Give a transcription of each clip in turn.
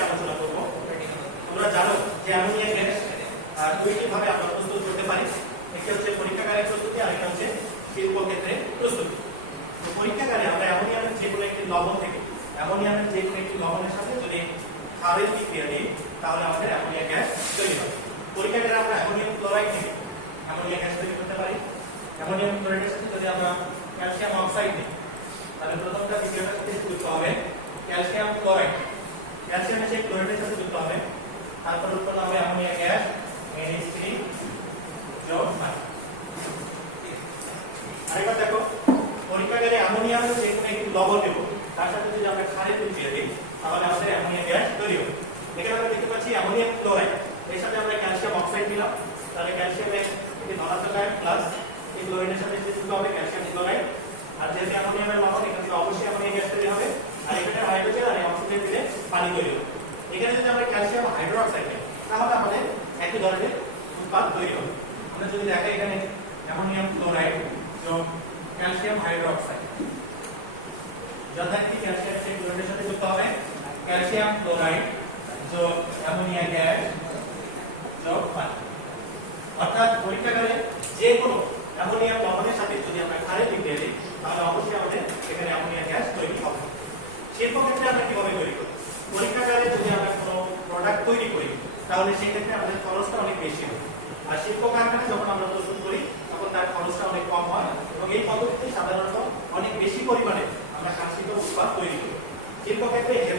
নিয়ে আলোচনা করব। তোমরা জানো যে অ্যামোনিয়া গ্যাস দুইটি ভাবে আমরা প্রস্তুত করতে পারি। একটি হচ্ছে পরীক্ষাগারে প্রস্তুতি আর একটা হচ্ছে শিল্পক্ষেত্রে প্রস্তুতি। পরীক্ষাগারে আমরা অ্যামোনিয়ামের যে কোনো একটি লবণ থেকে অ্যামোনিয়ামের যে কোনো একটি লবণের সাথে যদি ক্ষারের বিক্রিয়া দিই, তাহলে আমাদের অ্যামোনিয়া গ্যাস তৈরি হয়। পরীক্ষাগারে আমরা অ্যামোনিয়াম ক্লোরাইড থেকে অ্যামোনিয়া গ্যাস তৈরি করতে পারি। অ্যামোনিয়াম ক্লোরাইডের সাথে যদি আমরা ক্যালসিয়াম অক্সাইড দিই তাহলে প্রথমটা দ্বিতীয়টা থেকে হবে। Calcium chloride. ক্যালসিয়ামের সাথে ক্লোরাইডের সাথে যুক্ত হবে। তারপর উৎপন্ন হবে অ্যামোনিয়া গ্যাস NH3 যোগ পানি আরেকবার দেখো পরীক্ষাগারে অ্যামোনিয়ামের যে কোনো একটি লবণ দেব। তার সাথে যদি আমরা ক্ষারের বিক্রিয়া দিই, তাহলে আমাদের অ্যামোনিয়া গ্যাস তৈরি হবে। এখানে আমরা দেখতে পাচ্ছি অ্যামোনিয়াম ক্লোরাইড এর সাথে আমরা ক্যালসিয়াম অক্সাইড দিলাম তাহলে ক্যালসিয়ামের একটি ধনাত্মক আয়ন প্লাস এই ক্লোরাইডের সাথে যে যুক্ত হবে ক্যালসিয়াম ক্লোরাইড আর যেহেতু অ্যামোনিয়ামের লবণ এখান থেকে অবশ্যই অ্যামোনিয়া গ্যাস তৈরি হবে আর এখানে হাইড্রোজেন আর অক্সিজেন পানি এখানে যদি আমরা ক্যালসিয়াম হাইড্রোক্সাইড তাহলে আমাদের একই ধরনের উৎপাদ তৈরি হবে। আমরা যদি দেখাই এখানে অ্যামোনিয়াম ক্লোরাইড যোগ ক্যালসিয়াম হাইড্রোক্সাইড যথাক্রমে ক্যালসিয়াম সেই ক্লোরাইডের সাথে যুক্ত হবে। ক্যালসিয়াম ক্লোরাইড যোগ অ্যামোনিয়া গ্যাস যোগ পানি। অর্থাৎ পরীক্ষাগারে যে কোনো অ্যামোনিয়াম লবণের সাথে যদি আমরা ক্ষারের বিক্রিয়া দিই তাহলে অবশ্যই আমাদের এখানে অ্যামোনিয়া গ্যাস তৈরি হবে শিল্প ক্ষেত্রে আমরা কীভাবে তৈরি করি পরীক্ষাগারে যদি আমরা কোনো প্রোডাক্ট তৈরি করি তাহলে সেক্ষেত্রে আমাদের খরচটা অনেক বেশি হয় আর শিল্প কারখানা যখন আমরা প্রস্তুত করি তখন তার খরচটা অনেক কম হয় এবং এই পদ্ধতিতে সাধারণত অনেক বেশি পরিমাণে আমরা কাঙ্ক্ষিত উৎপাদ তৈরি করি শিল্প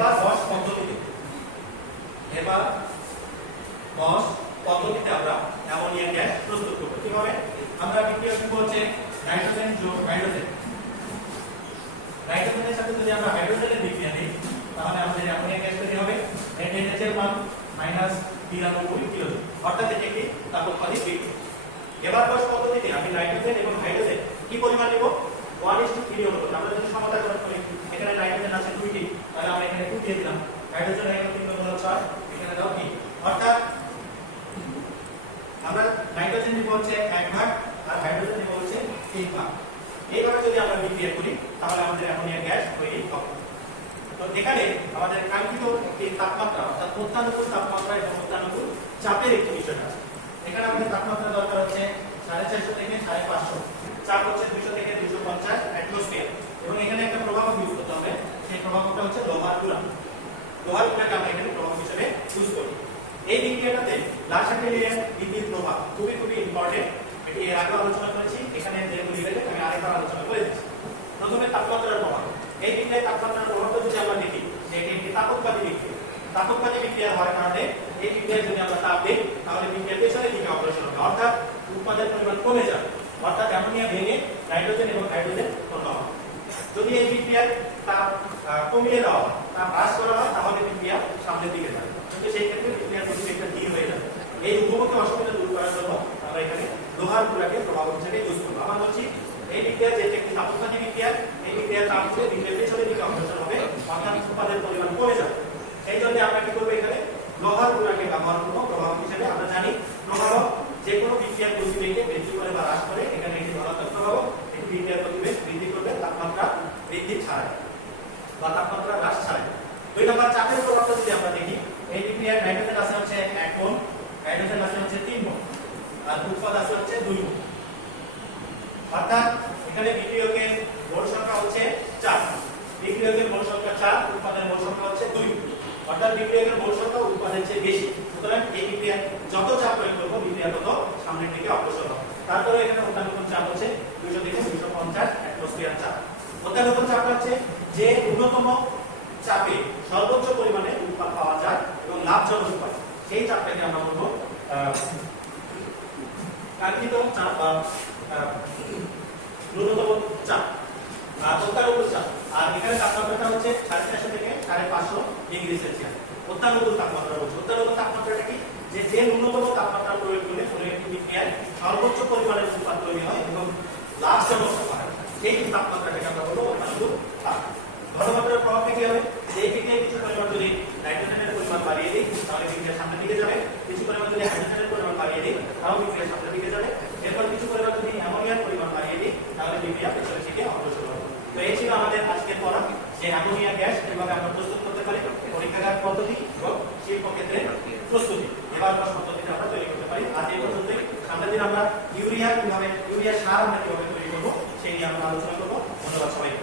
হেবার বস পদ্ধতিতে। হেবার বস পদ্ধতিতে আমরা অ্যামোনিয়া গ্যাস প্রস্তুত করব। কীভাবে? আমরা বিক্রিয়া শুরু হচ্ছে নাইট্রোজেন যোগ হাইড্রোজেন। নাইট্রোজেনের সাথে যদি আমরা হাইড্রোজেনের বিক্রিয়া দিই, তাহলে আমাদের অ্যামোনিয়া গ্যাস তৈরি হবে। এর মান মাইনাস তিরানব্বই কিলো অর্থাৎ এটি একটি তাপোৎপাদিক বিক্রিয়া। এবার বস পদ্ধতিতে আমি নাইট্রোজেন এবং হাইড্রোজেন কি পরিমাণ নেব? ওয়ান ইস টু থ্রি অনুপাত। আমরা যদি সমাধান করি, এখানে নাইট্রোজেন আছে দুইটি। তাহলে আমরা এখানে টু দিয়ে দিলাম। হাইড্রোজেন এখানে তিন হলো ছয়। এখানে দাও কি অর্থাৎ আমরা নাইট্রোজেন নিব হচ্ছে এক ভাগ আর হাইড্রোজেন নিব হচ্ছে তিন ভাগ। এইভাবে যদি আমরা বিক্রিয়া করি, তাহলে আমাদের অ্যামোনিয়া গ্যাস তৈরি হবে। তো এখানে আমাদের কাঙ্ক্ষিত একটি তাপমাত্রা, অর্থাৎ অত্যানুকূল তাপমাত্রা এবং অত্যানুকূল চাপের একটি বিষয় আছে। এখানে আমাদের তাপমাত্রা দরকার হচ্ছে সাড়ে চারশো থেকে সাড়ে পাঁচশো চাপ হচ্ছে দুশো থেকে দুশো পঞ্চাশ অ্যাটমসফিয়ার এবং এখানে একটা প্রভাব ইউজ করতে হবে সেই প্রভাবটা হচ্ছে লোহার গুণা লোহার গুণাকে আমরা এখানে প্রভাব হিসেবে ইউজ করি এই বিক্রিয়াটাতে লাসাকেলিয়ার বিদ্যুৎ প্রভাব খুবই খুবই ইম্পর্টেন্ট এটি এর আগে আলোচনা করেছি, এখানে যেগুলি রিলেটেড আমি আরেকবার আলোচনা করে দিচ্ছি। প্রথমে তাপমাত্রার প্রভাব এই বিক্রিয়ায় তাপমাত্রার প্রভাবটা যদি আমরা দেখি, যে এটি একটি তাপোৎপাদী বিক্রিয়া। তাপোৎপাদী বিক্রিয়া হওয়ার কারণে এই বিক্রিয়ায় যদি আমরা তাপ দিই, তাহলে বিক্রিয়া পেছনের দিকে অগ্রসর হবে। অর্থাৎ উৎপাদের পরিমাণ কমে যাবে। অর্থাৎ অ্যামোনিয়া ভেঙে নাইট্রোজেন এবং হাইড্রোজেন উৎপন্ন হবে। যদি এই বিক্রিয়ার তাপ কমিয়ে দেওয়া হয়, তাপ হ্রাস করা হয়, তাহলে বিক্রিয়া সামনের দিকে যাবে কিন্তু সেই ক্ষেত্রে বিক্রিয়ার প্রতিক্রিয়াটা ধীর হয়ে যাবে উপভোগ্য অসুবিধা দূর করার জন্য আমরা এখানে লোহার গুলাকে প্রভাবক হিসেবে ইউজ করব। আমরা বলছি, এই বিক্রিয়া যে একটি তাপোৎপাদী বিক্রিয়া, এই বিক্রিয়া তাপ হিসেবে বিক্রিয়া পেছনের দিকে অগ্রসর হবে অর্থাৎ উৎপাদের পরিমাণ কমে যাবে সেই জন্য আমরা কি করব এখানে লোহার গুঁড়াকে ব্যবহার করব প্রভাব হিসেবে আমরা জানি লোহারক যে কোনো বিক্রিয়ার গতিবেগকে বৃদ্ধি করে বা হ্রাস করে এখানে একটি ধনাত্মক প্রভাব এটি বিক্রিয়ার গতিবেগ বৃদ্ধি করবে তাপমাত্রা বৃদ্ধি ছাড়াই বা তাপমাত্রা হ্রাস ছাড়াই দুই নম্বর চাপের প্রভাবটা যদি আমরা দেখি এই বিক্রিয়ার নাইট্রোজেন আছে হচ্ছে এক কোণ হাইড্রোজেন আছে হচ্ছে তিন কোণ আর উৎপাদ আছে হচ্ছে দুই কোণ অর্থাৎ এখানে বিক্রিয়কের মোট সংখ্যা হচ্ছে চার। বিক্রিয়কের মোট সংখ্যা চার উৎপাদের মোট সংখ্যা হচ্ছে দুই অর্থাৎ বিক্রিয়কের মোট সংখ্যা উৎপাদের চেয়ে বেশি। সুতরাং এই বিক্রিয়া, যত চাপ প্রয়োগ করব, বিক্রিয়া তত সামনের দিকে অগ্রসর হবে। তারপরে এখানে অত্যানুকূল চাপ হচ্ছে দুইশো থেকে দুইশো পঞ্চাশ, অ্যাটমসফিয়ার চাপ। অত্যানুকূল চাপ হচ্ছে যে ন্যূনতম চাপে সর্বোচ্চ পরিমাণে উৎপাদ পাওয়া যায় এবং লাভজনক উপায় সেই চাপটাকে আমরা বলব কাঙ্ক্ষিত চাপ বা ন্যূনতম চাপ আর অত্যানুকূল চাপ আর এখানে তাপমাত্রাটা হচ্ছে সাড়ে চারশো থেকে সাড়ে পাঁচশো ডিগ্রি সেলসিয়াস অত্যানুকূল তাপমাত্রা বলছে অত্যানুকূল তাপমাত্রাটা কি যে যে ন্যূনতম তাপমাত্রা প্রয়োগ করলে কোনো একটি বিক্রিয়ায় সর্বোচ্চ পরিমাণের উৎপাদ তৈরি হয় এবং লাভজনক হয় সেই তাপমাত্রাটাকে আমরা বলব অত্যানুকূল তাপ ঘনমাত্রার প্রভাবটা কি হবে কিছু পরিমাণ যদি নাইট্রোজেনের পরিমাণ বাড়িয়ে দিই, তাহলে বিক্রিয়া দিকে যাবে। কিছু পরিমাণ যদি হাইড্রোজেনের পরিমাণ বাড়িয়ে দিই বিক্রিয়া দিকে যাবে। এরপর কিছু পরিমাণ যদি অ্যামোনিয়ার পরিমাণ বাড়িয়ে দিই, তাহলে বিক্রিয়া অগ্রসর হবে। তো এই ছিল আমাদের আজকের পড়া, যে অ্যামোনিয়া গ্যাস কীভাবে আমরা প্রস্তুত করতে পারি, পরীক্ষাগার পদ্ধতি এবং শিল্প ক্ষেত্রে প্রস্তুতি। এবার পদ্ধতিতে আমরা তৈরি করতে পারি। আজ এই পর্যন্তই। সামনের দিন আমরা ইউরিয়া কীভাবে, ইউরিয়া সার আমরা কীভাবে তৈরি করব, সেই নিয়ে আমরা আলোচনা করব। ধন্যবাদ সবাইকে।